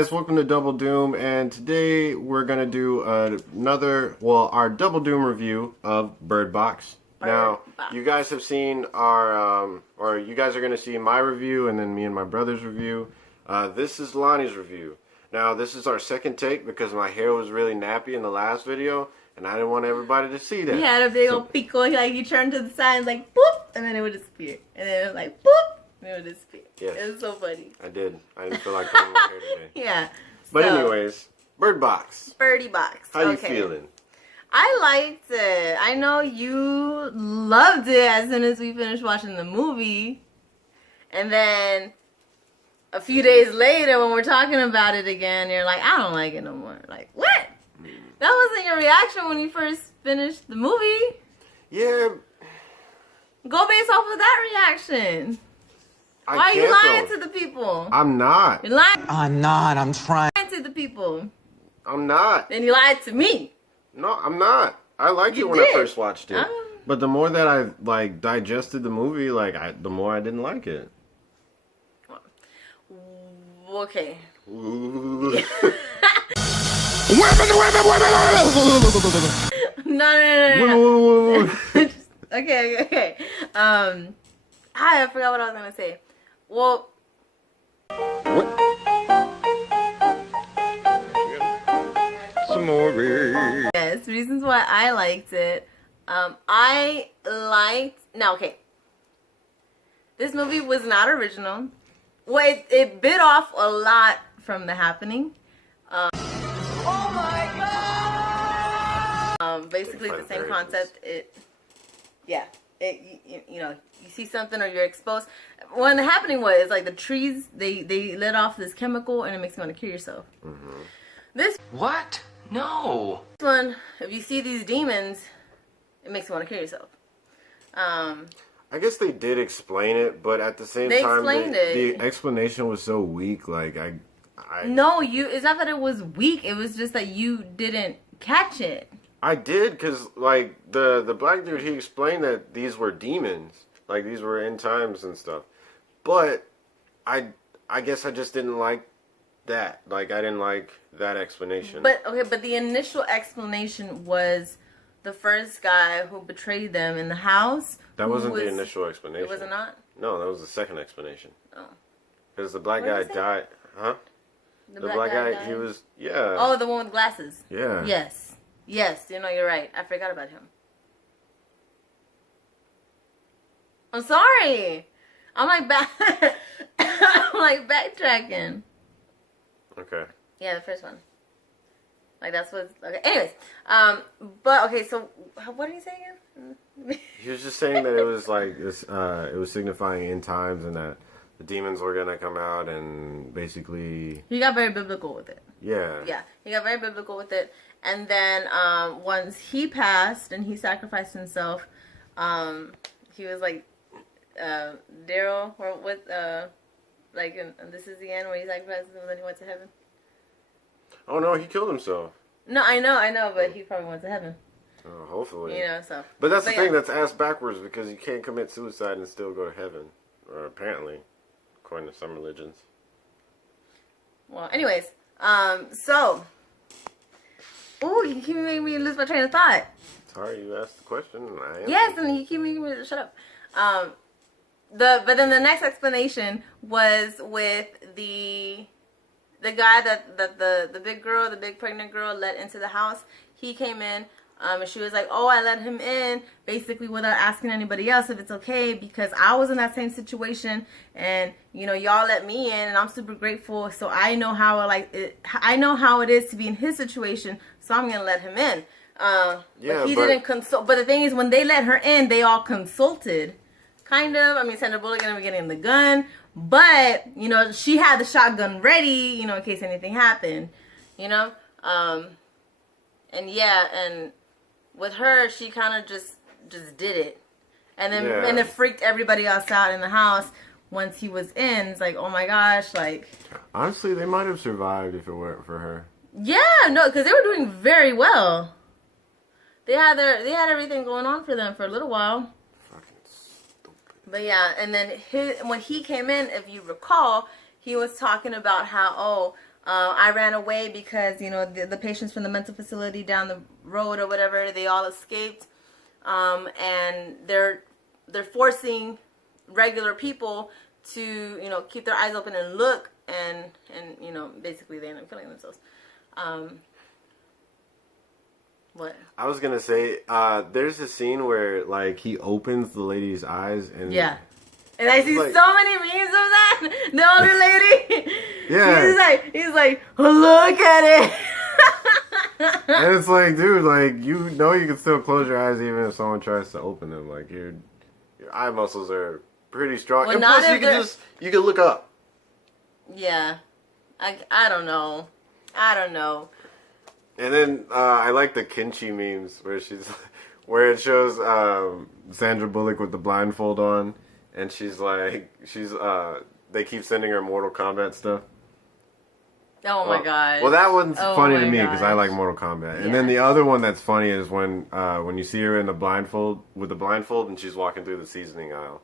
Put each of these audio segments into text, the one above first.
guys, welcome to Double Doom, and today we're gonna do our Double Doom review of Bird Box. Now, you guys have seen our, or you guys are gonna see my review, and then me and my brother's review. This is Lonnie's review. Now, this is our second take because my hair was really nappy in the last video, and I didn't want everybody to see that. He had a big old pico, like you turned to the side, and like boop, and then it would disappear, and then it was like boop. It was disappear. Yes. It was so funny. I didn't feel like putting my hair today. Yeah. But anyways, Bird Box. Birdie Box. How you feeling? I liked it. I know you loved it as soon as we finished watching the movie. And then a few days later when we're talking about it again, you're like, I don't like it no more. Like, what? That wasn't your reaction when you first finished the movie. Yeah. Go based off of that reaction. Why are you lying to the people? I'm not. You're lying. I'm not. I'm trying. To the people. I'm not. Then you lied to me. No, I'm not. I liked it when I first watched it. But the more that I like digested the movie, the more I didn't like it. Okay. Women. No. Okay. I forgot what I was gonna say. Well, some more. Yes, reasons why I liked it. Now, okay. This movie was not original. Well, it bit off a lot from The Happening. Oh my god! Basically the same concept. You see something or you're exposed. When The Happening was like the trees, they let off this chemical and it makes you want to kill yourself. Mm-hmm. This What? No. one, if you see these demons, it makes you want to kill yourself. I guess they did explain it, but at the same time, the explanation was so weak. No, it's not that it was weak. It was just that you didn't catch it. I did, because, the black dude, he explained that these were demons. Like, these were end times and stuff. But, I guess I just didn't like that. Like, I didn't like that explanation. But the initial explanation was the first guy who betrayed them in the house. That wasn't the initial explanation. It was it not? No, that was the second explanation. Oh. Because the black guy died. Huh? The black guy, died? he was, yeah. Oh, the one with glasses. Yeah. Yes, you're right. I forgot about him. I'm sorry. I'm like backtracking. Okay. Yeah, the first one. Like that's what. Okay. Anyways, but okay. So what did he say again? He was just saying that it was it was signifying end times and that the demons were gonna come out and basically. He got very biblical with it. Yeah. Yeah, he got very biblical with it, and then once he passed and he sacrificed himself, he was like Daryl, or what? And this is the end where he sacrificed himself and then he went to heaven. Oh no, he killed himself. No, I know, but he probably went to heaven. Oh, hopefully. So. But that's the thing, that's asked backwards because you can't commit suicide and still go to heaven. Or apparently, according to some religions. Well, anyways, so. Ooh, you keep making me lose my train of thought. Sorry, you asked the question and I answered. Yes, and you keep making me shut up. But then the next explanation was with the guy that the big pregnant girl let into the house. He came in, and she was like, "Oh, I let him in basically without asking anybody else if it's okay because I was in that same situation, and y'all let me in, and I'm super grateful. So I know how I know how it is to be in his situation, so I'm gonna let him in." But he didn't consult. But the thing is, when they let her in, they all consulted. Kind of. I mean, Sandra Bullock ended up getting the gun. But, she had the shotgun ready, in case anything happened. And yeah, and with her, she kind of just did it. And then and it freaked everybody else out in the house once he was in. It's like, oh my gosh, honestly, they might have survived if it weren't for her. Yeah, no, because they were doing very well. They had everything going on for them for a little while. Fucking stupid. But yeah, and then when he came in, if you recall, he was talking about how, I ran away because, you know, the patients from the mental facility down the road or whatever, they all escaped. And they're forcing regular people to, you know, keep their eyes open and look, and you know, basically they end up killing themselves. What? I was gonna say, there's a scene where like he opens the lady's eyes and Yeah. And I see like, so many memes of that. The older lady. Yeah. He's like, look at it. and it's like, dude, like you know you can still close your eyes even if someone tries to open them. Like your eye muscles are pretty strong. Well, and not plus if you can look up. Yeah. I don't know. I don't know. And then I like the kimchi memes where it shows Sandra Bullock with the blindfold on, and they keep sending her Mortal Kombat stuff. Oh my god. Well, that one's funny to my me because I gosh. like Mortal Kombat. And Yeah. then the other one that's funny is when you see her in the blindfold and she's walking through the seasoning aisle.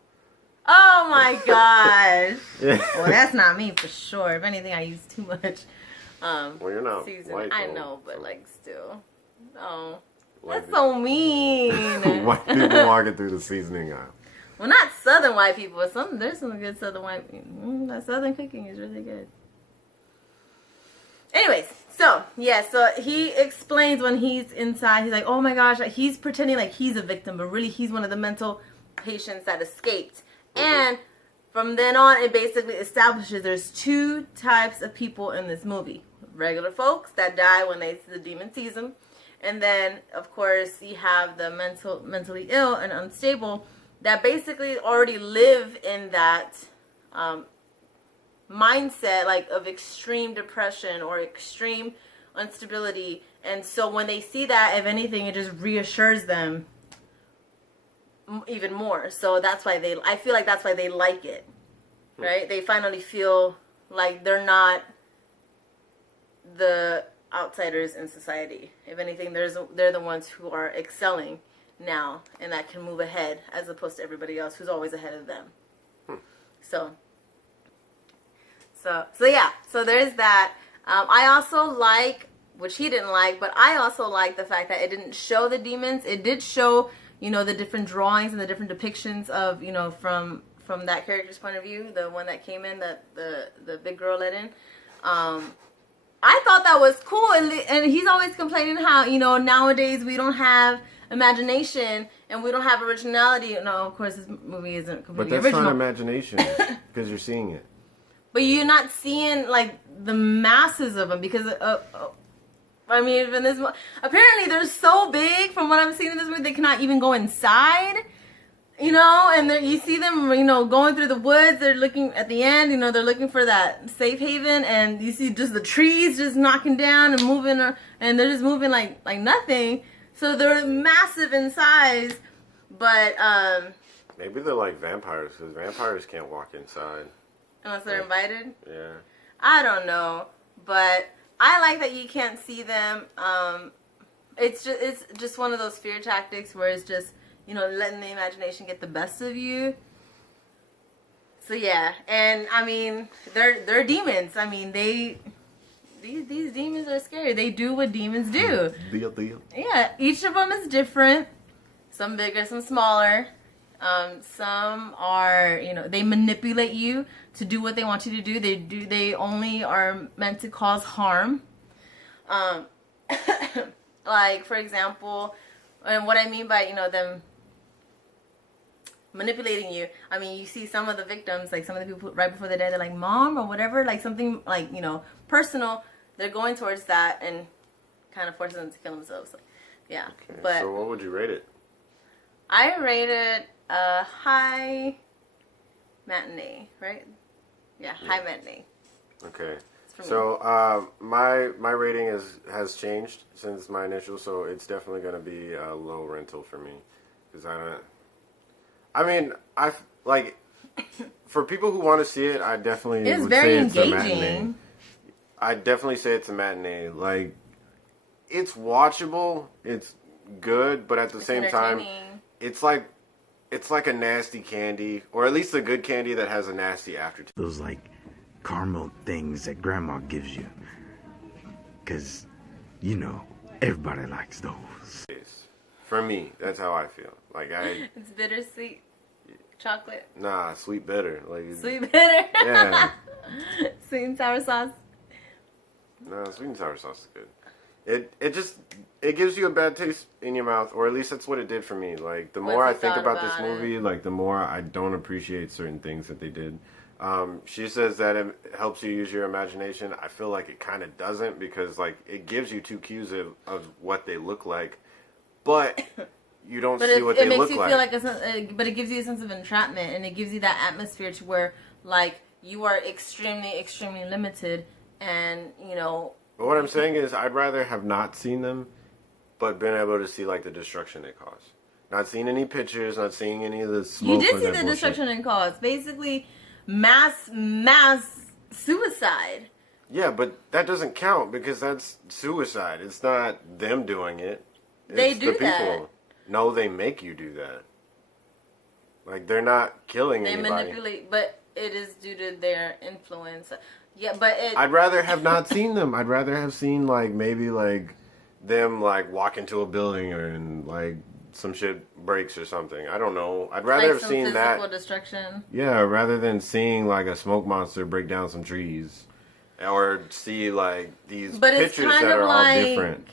Oh my gosh. Yeah. Well, that's not me for sure. If anything, I use too much. Well, you're not Season. white, I though, know, but so- like still. Oh, White that's so mean. White people walking through the seasoning aisle. Well, not Southern white people, but there's some good Southern white people. That Southern cooking is really good. Anyways, so he explains when he's inside, he's like, oh my gosh, like, he's pretending like he's a victim, but really he's one of the mental patients that escaped. And from then on, it basically establishes there's two types of people in this movie. Regular folks that die when the demon sees them. And then, of course, you have the mentally ill and unstable that basically already live in that mindset, like of extreme depression or extreme instability. And so when they see that, if anything, it just reassures them even more. So that's why I feel like that's why they like it, right? They finally feel like they're not the outsiders in society. If anything, they're the ones who are excelling now and that can move ahead as opposed to everybody else who's always ahead of them. So yeah, so there's that. I also like, which he didn't like, but I also like the fact that it didn't show the demons. It did show, you know, the different drawings and the different depictions of, you know, from that character's point of view, the one that came in, that the big girl let in. I thought that was cool, and he's always complaining how, you know, nowadays we don't have imagination and we don't have originality. No, of course this movie isn't completely But that's original. not imagination because you're seeing it. But you're not seeing like the masses of them because I mean, even this apparently they're so big. From what I'm seeing in this movie, they cannot even go inside. You know, and you see them, you know, going through the woods. They're looking at the end. You know, they're looking for that safe haven, and you see just the trees just knocking down and moving, and they're just moving like nothing. So they're massive in size, but Maybe they're like vampires because vampires can't walk inside. unless they're invited. Yeah. I don't know, but I like that you can't see them. It's just one of those fear tactics where it's just, you know, letting the imagination get the best of you. So yeah, and I mean, they're demons. I mean, these demons are scary. They do what demons do. Deal. Yeah, each of them is different. Some bigger, some smaller. Some are, you know, they manipulate you to do what they want you to do. They only are meant to cause harm. Like, for example, and what I mean by, you know, them manipulating you, I mean, you see some of the victims, like some of the people right before they're dead, they're like, Mom, or whatever, like something like, you know, personal. They're going towards that and kind of forcing them to kill themselves. Like, yeah. Okay, But so what would you rate it? I rated a high matinee, right? Yeah, high matinee. Okay. For me. So my rating has changed since my initial, so it's definitely going to be a low rental for me because I like for people who want to see it, I definitely It's would very say it's a matinee. engaging. I definitely say it's a matinee. Like it's watchable, it's good, but at the same time, Entertaining. it's like a nasty candy, or at least a good candy that has a nasty aftertaste. Those like caramel things that Grandma gives you. 'Cause, you know, everybody likes those. For me, that's how I feel. Like It's bittersweet chocolate. nah, sweet bitter. Like Sweet bitter. Yeah. Sweet and sour sauce. No, sweet and sour sauce is good. It gives you a bad taste in your mouth, or at least that's what it did for me. Like the more I Once you think thought about this about it. movie, like the more I don't appreciate certain things that they did. She says that it helps you use your imagination. I feel like it kind of doesn't, because like it gives you two cues of what they look like, but you don't But see it what they makes look you like. feel like but it gives you a sense of entrapment, and it gives you that atmosphere to where like you are extremely, extremely limited, and you know. But what I'm saying is, I'd rather have not seen them, but been able to see like the destruction they cause. Not seeing any pictures, not seeing any of the smoke. You did or see that the bullshit. destruction it caused. Basically, mass suicide. Yeah, but that doesn't count because that's suicide. It's not them doing it. It's They do the people. that. No, they make you do that. Like they're not killing They anybody. manipulate, but it is due to their influence. Yeah, but I'd rather have not seen them. I'd rather have seen like maybe like them like walk into a building and like some shit breaks or something. I don't know. I'd rather like have some seen physical that. destruction. Yeah, rather than seeing like a smoke monster break down some trees, or see like these But it's pictures kind that of are like, all different.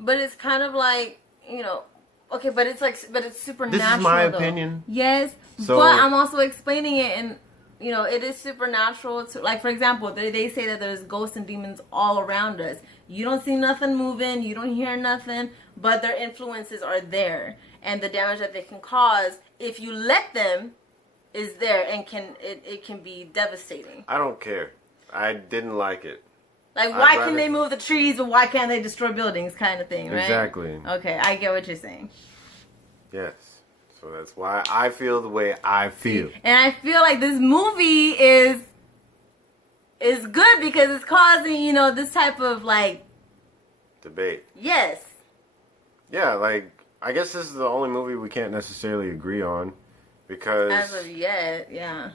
But it's kind of like, you know, okay, but it's like, but it's supernatural. This is my though. opinion. Yes, So- but I'm also explaining it, and you know, it is supernatural. To like, for example, they say that there's ghosts and demons all around us. You don't see nothing moving, you don't hear nothing, but their influences are there, and the damage that they can cause if you let them is there, and it can be devastating. I don't care. I didn't like it. Like, I'd why rather- can they move the trees, but why can't they destroy buildings, kind of thing, right? Exactly. Okay, I get what you're saying. Yes. So that's why I feel the way I feel. And I feel like this movie is good because it's causing, you know, this type of like, Debate. yes. Yeah, like I guess this is the only movie we can't necessarily agree on, because As of yet, yeah.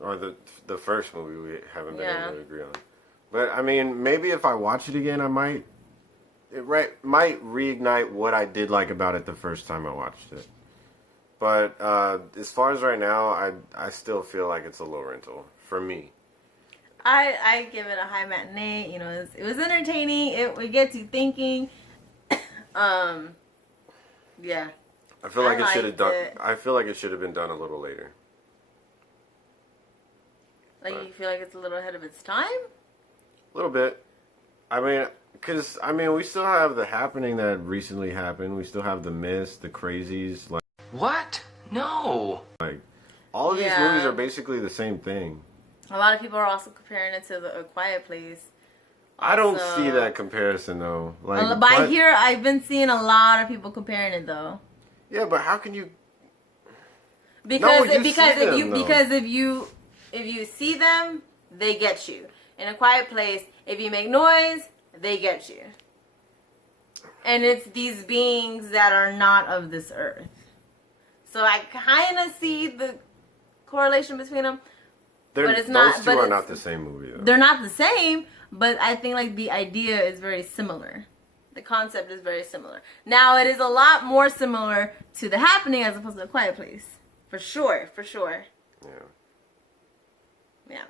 or the first movie we haven't been Yeah. able to agree on. But I mean, maybe if I watch it again, I might reignite what I did like about it the first time I watched it. But as far as right now, I still feel like it's a low rental for me. I give it a high matinee. You know, it was entertaining. It gets you thinking. Yeah. I feel like I it should have liked done. it. I feel like it should have been done a little later. Like, Right. you feel like it's a little ahead of its time? A little bit. I mean, because we still have the happening that recently happened. We still have the Mist, the Crazies, What? No. like all of these Yeah. movies are basically the same thing. A lot of people are also comparing it to A Quiet Place. I don't Also- see that comparison though. Like, By but- here, I've been seeing a lot of people comparing it though. yeah, but how can you? Because you because see if them, you though. because if you see them, they get you. In A Quiet Place, if you make noise, they get you. And it's these beings that are not of this earth. So I kind of see the correlation between them. But it's those not- two but are it's- not the same movie though. They're not the same, but I think like the idea is very similar. The concept is very similar. Now it is a lot more similar to The Happening as opposed to A Quiet Place. For sure, for sure. Yeah. Yeah.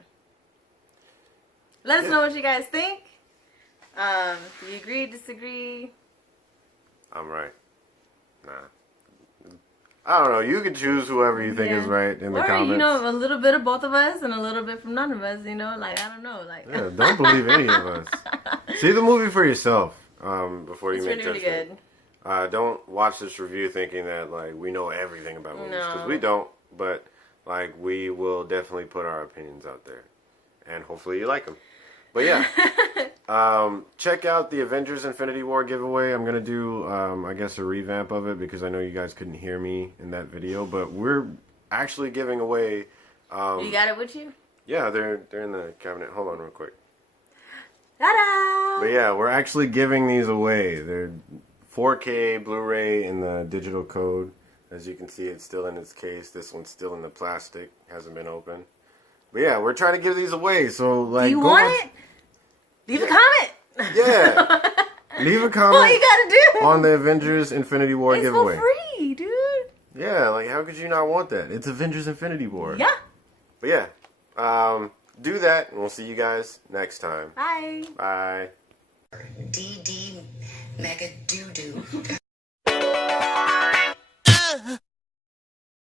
Let us Yeah. know what you guys think. Do you agree, disagree? I'm right. Nah. I don't know. You can choose whoever you think is Yeah. right in the or, comments. you know, a little bit of both of us and a little bit from none of us, you know, like, I don't know, like. Yeah, don't believe any of us. See the movie for yourself before you It's make really, really judgment. good. Don't watch this review thinking that like we know everything about movies, because No. we don't. But like we will definitely put our opinions out there, and hopefully you like them. But yeah, check out the Avengers Infinity War giveaway. I'm gonna do I guess a revamp of it because I know you guys couldn't hear me in that video, but we're actually giving away. You got it with you? Yeah, they're in the cabinet. Hold on, real quick. Ta-da! But yeah, we're actually giving these away. They're 4K Blu-ray in the digital code. As you can see, it's still in its case. This one's still in the plastic, hasn't been opened. But yeah, we're trying to give these away. So like, Do you go want on- it? Leave a comment. Yeah. Leave a comment All you gotta do on the Avengers Infinity War it's giveaway. for free, dude. Yeah, like how could you not want that? It's Avengers Infinity War. Yeah. But yeah, do that, and we'll see you guys next time. Bye. Bye. DD Mega Doo Doo.